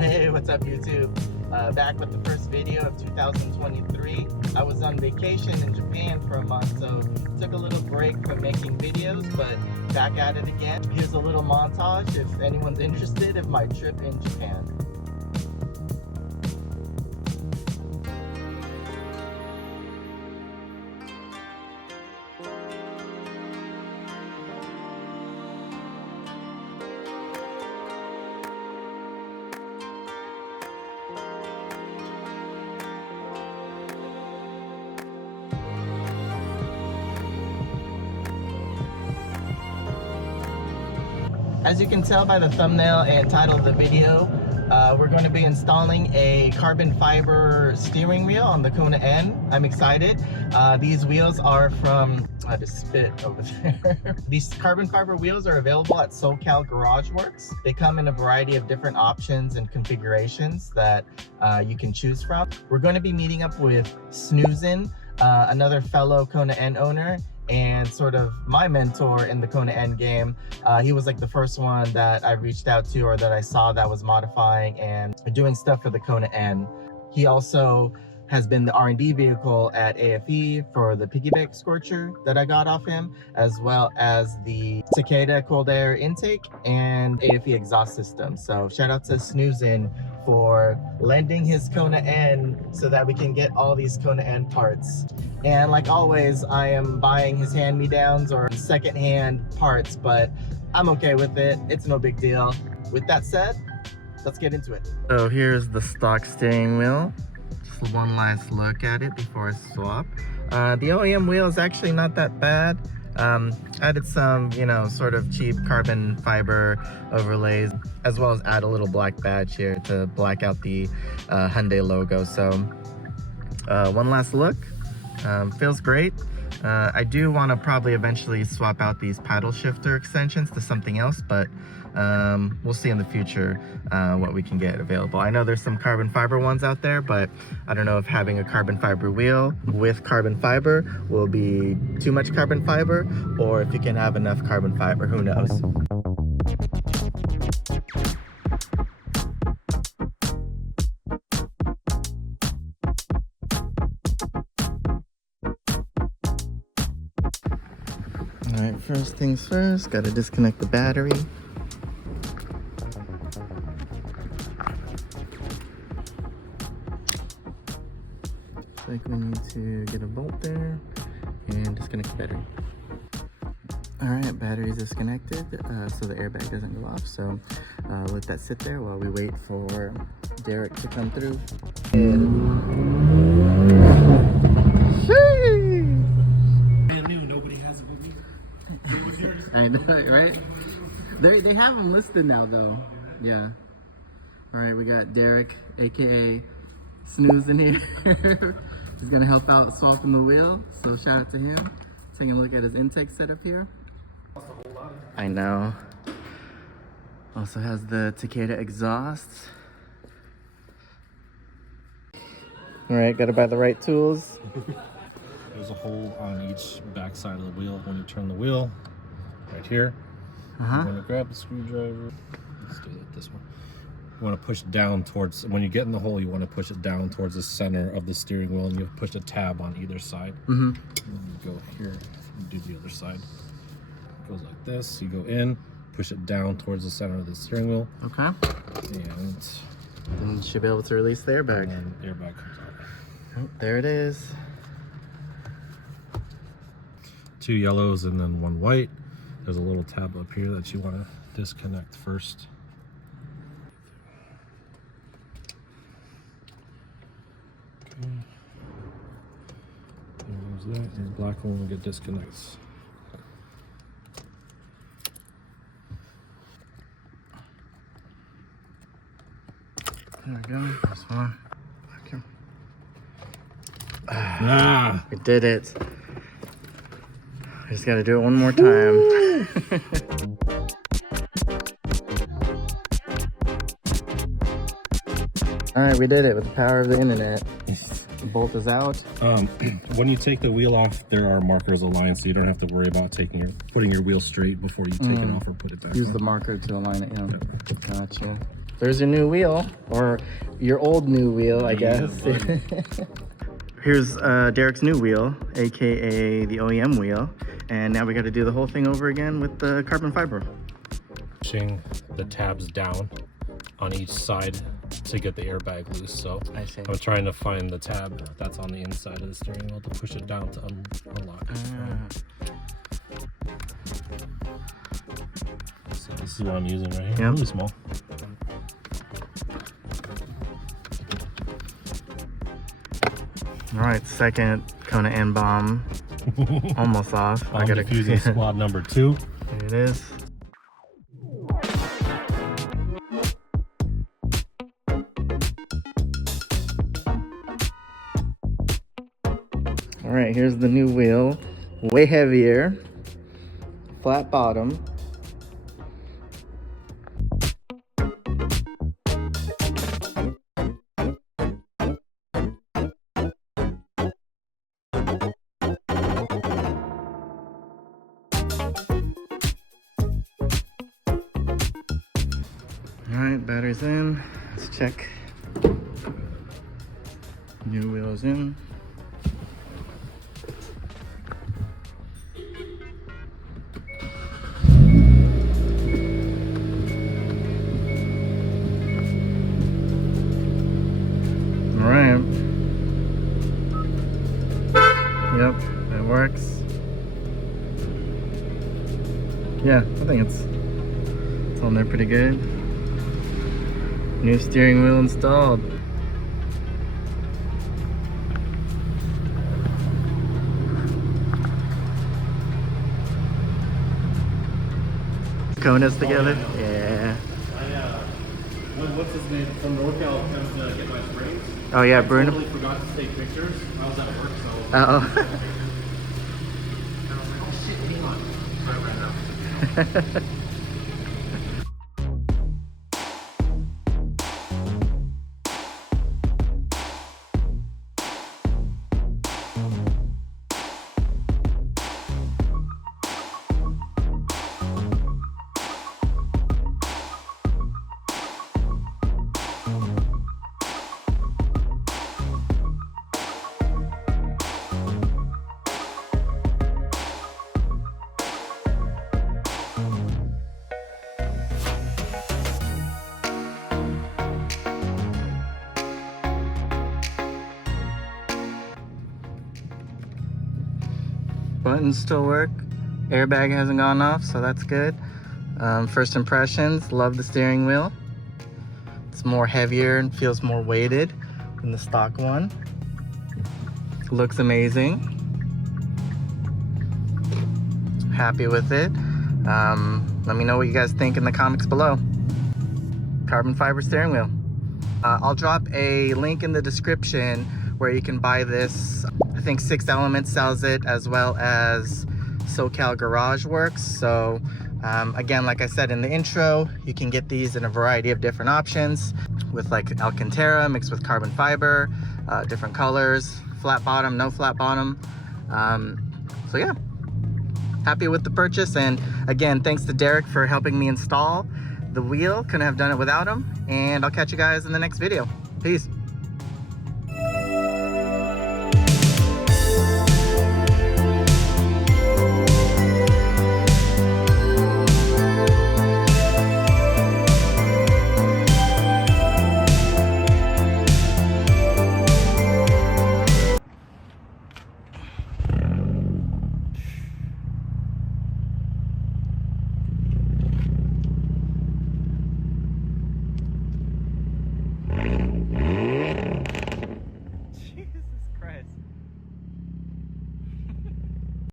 Hey, what's up YouTube? Back with the first video of 2023. I was on vacation in Japan for a month, so took a little break from making videos, but back at it again. Here's a little montage if anyone's interested of my trip in Japan. As you can tell by the thumbnail and title of the video, we're going to be installing a carbon fiber steering wheel on the Kona N. I'm excited. These wheels are from, I just spit over there. These carbon fiber wheels are available at SoCal Garage Works. They come in a variety of different options and configurations that you can choose from. We're going to be meeting up with Snoozin, another fellow Kona N owner, and sort of my mentor in the Kona N game. He was like the first one that I reached out to or that I saw that was modifying and doing stuff for the Kona N. He also has been the R&D vehicle at AFE for the piggyback scorcher that I got off him, as well as the Takeda cold air intake and AFE exhaust system. So shout out to Snoozin for lending his Kona N so that we can get all these Kona N parts. And like always, I am buying his hand-me-downs or second-hand parts, but I'm okay with it. It's no big deal. With that said, let's get into it. So here's the stock steering wheel. Just one last look at it before I swap. The OEM wheel is actually not that bad. Added some, sort of cheap carbon fiber overlays, as well as add a little black badge here to black out the Hyundai logo. So one last look. Feels great. I do want to probably eventually swap out these paddle shifter extensions to something else, but we'll see in the future what we can get available. I know there's some carbon fiber ones out there, but I don't know if having a carbon fiber wheel with carbon fiber will be too much carbon fiber, or if you can have enough carbon fiber, who knows. Alright, first things first, gotta disconnect the battery. Looks like we need to get a bolt there and disconnect the battery. Alright, battery's disconnected, so the airbag doesn't go off, so let that sit there while we wait for Derek to come through. I know, right? They have them listed now, though. Yeah. All right, we got Derek, aka Snooze, in here. He's gonna help out swapping the wheel. So shout out to him. Taking a look at his intake setup here. I know. Also has the Takeda exhaust. All right, gotta buy the right tools. There's a hole on each back side of the wheel when you turn the wheel. Right here. You want to grab the screwdriver. Let's do it this one. You want to push down towards, when you get in the hole, you want to push it down towards the center of the steering wheel, and you push the tab on either side. And then you go here and do the other side. It goes like this. You go in, push it down towards the center of the steering wheel. Okay. And you should be able to release the airbag. And then the airbag comes out. Oh, there it is. 2 yellows and then 1 white. There's a little tab up here that you want to disconnect first. Okay. There's that. And the black one will get disconnects. There we go. There's one. Back here. Ah! We did it. I just gotta do it one more time. All right, we did it with the power of the internet. The bolt is out. When you take the wheel off, there are markers aligned, so you don't have to worry about putting your wheel straight before you take it off or put it back Use on. the marker to align it, yeah. Yep. Gotcha. There's your new wheel, or your old new wheel, I guess. Here's Derek's new wheel, aka the OEM wheel, and now we got to do the whole thing over again with the carbon fiber. Pushing the tabs down on each side to get the airbag loose. So I see. I'm trying to find the tab that's on the inside of the steering wheel to push it down to unlock it. So this is what I'm using right here. Yep. Really small. All right, second Kona N bomb, almost off. I gotta using squad number 2. There it is. All right, here's the new wheel. Way heavier, flat bottom. All right, battery's in. Let's check. New wheels in. All right. Yep, that works. Yeah, I think it's on there pretty good. New steering wheel installed. Konas together? Oh, yeah. What's his name? From NorCal comes to get my springs. Oh yeah, I Bruno. totally forgot to take pictures. I was at work, so. Uh oh. I was like, oh shit, hang on. Right now. Buttons still work. Airbag hasn't gone off, so that's good. First impressions, love the steering wheel. It's more heavier and feels more weighted than the stock one. Looks amazing. Happy with it. Let me know what you guys think in the comments below. Carbon fiber steering wheel. I'll drop a link in the description where you can buy this. I think 6 Element sells it, as well as SoCal Garage Works. So again, like I said in the intro, you can get these in a variety of different options with like Alcantara mixed with carbon fiber, different colors, flat bottom, no flat bottom. So yeah, happy with the purchase. And again, thanks to Derek for helping me install the wheel. Couldn't have done it without him. And I'll catch you guys in the next video. Peace.